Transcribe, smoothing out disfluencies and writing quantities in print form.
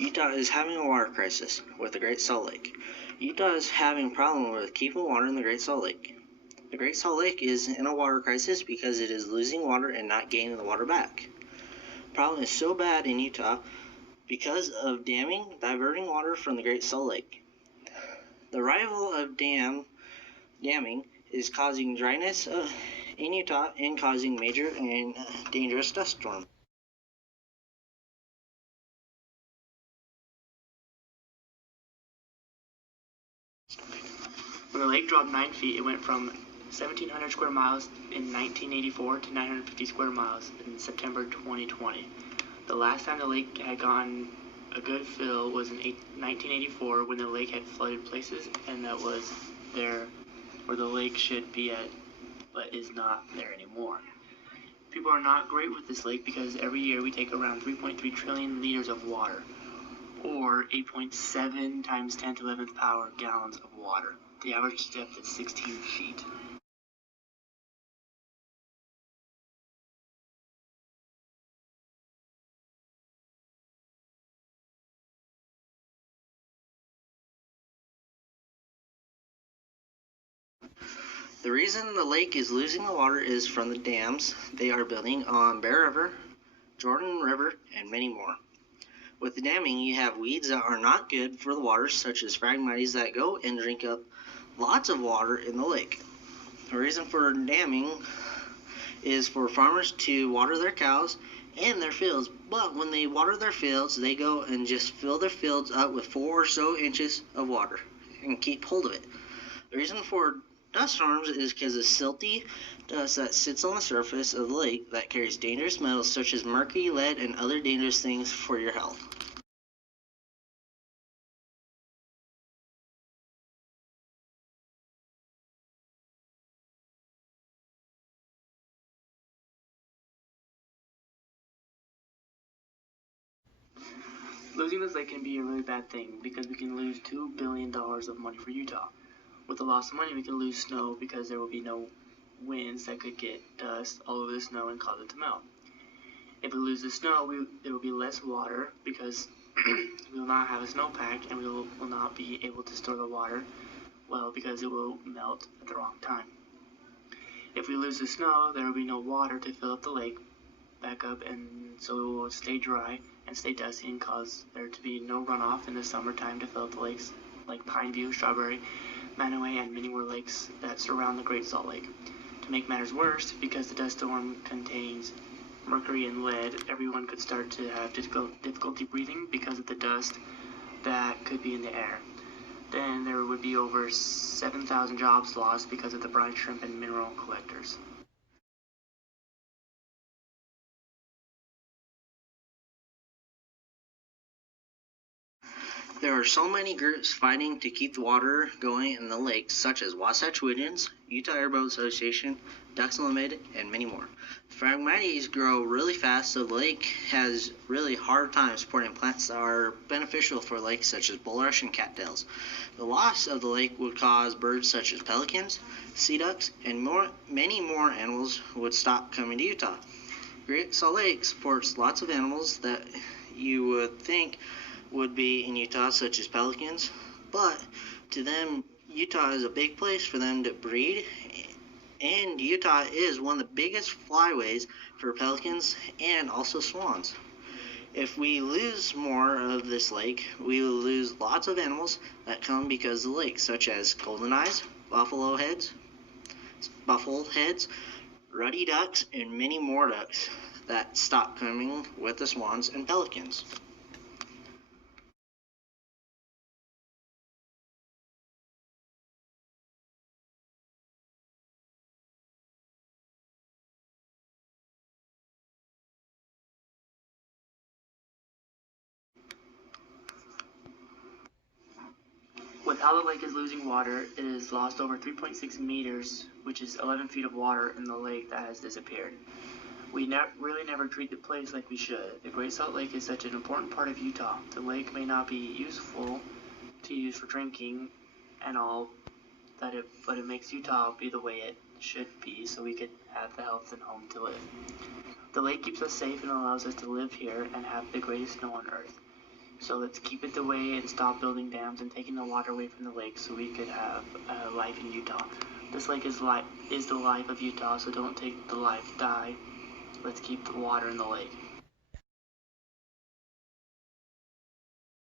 Utah is having a water crisis with the Great Salt Lake. Utah is having a problem with keeping water in the Great Salt Lake. The Great Salt Lake is in a water crisis because it is losing water and not gaining the water back. The problem is so bad in Utah because of damming, diverting water from the Great Salt Lake. The arrival of damming is causing dryness in Utah and causing major and dangerous dust storms. When the lake dropped 9 feet, it went from 1,700 square miles in 1984 to 950 square miles in September 2020. The last time the lake had gotten a good fill was in 1984 when the lake had flooded places, and that was there where the lake should be at, but is not there anymore. People are not great with this lake because every year we take around 3.3 trillion liters of water, or 8.7 times 10 to 11th power gallons of water. The average depth is 16 feet. The reason the lake is losing the water is from the dams they are building on Bear River, Jordan River, and many more. With the damming, you have weeds that are not good for the water, such as Phragmites that go and drink up lots of water in the lake. The reason for damming is for farmers to water their cows and their fields, but when they water their fields, they go and just fill their fields up with 4 or so inches of water and keep hold of it. The reason for dust storms is because of silty dust that sits on the surface of the lake that carries dangerous metals such as mercury, lead, and other dangerous things for your health. Losing this lake can be a really bad thing because we can lose $2 billion of money for Utah. With the loss of money, we can lose snow because there will be no winds that could get dust all over the snow and cause it to melt. If we lose the snow, there will be less water because we will not have a snowpack, and we will not be able to store the water well because it will melt at the wrong time. If we lose the snow, there will be no water to fill up the lake back up, and so it will stay dry and stay dusty and cause there to be no runoff in the summertime to fill up the lakes like Pineview, Strawberry, Manaway, and many more lakes that surround the Great Salt Lake. To make matters worse, because the dust storm contains mercury and lead, everyone could start to have difficulty breathing because of the dust that could be in the air. Then there would be over 7,000 jobs lost because of the brine shrimp and mineral collectors. There are so many groups fighting to keep the water going in the lakes, such as Wasatch Woodlands, Utah Airboat Association, Ducks Unlimited, and many more. Phragmites grow really fast, so the lake has really hard time supporting plants that are beneficial for lakes such as bulrush and cattails. The loss of the lake would cause birds such as pelicans, sea ducks, and many more animals would stop coming to Utah. Great Salt Lake supports lots of animals that you would think would be in Utah, such as pelicans, but to them, Utah is a big place for them to breed, and Utah is one of the biggest flyways for pelicans and also swans. If we lose more of this lake, we will lose lots of animals that come because of the lake, such as golden eyes, buffalo heads, ruddy ducks, and many more ducks that stop coming with the swans and pelicans. With how the lake is losing water, it has lost over 3.6 meters, which is 11 feet of water in the lake that has disappeared. We really never treat the place like we should. The Great Salt Lake is such an important part of Utah. The lake may not be useful to use for drinking and all, but it makes Utah be the way it should be so we could have the health and home to live. The lake keeps us safe and allows us to live here and have the greatest snow on earth. So let's keep it the way and stop building dams and taking the water away from the lake so we could have life in Utah. This lake is the life of Utah, so don't take the life, die. Let's keep the water in the lake.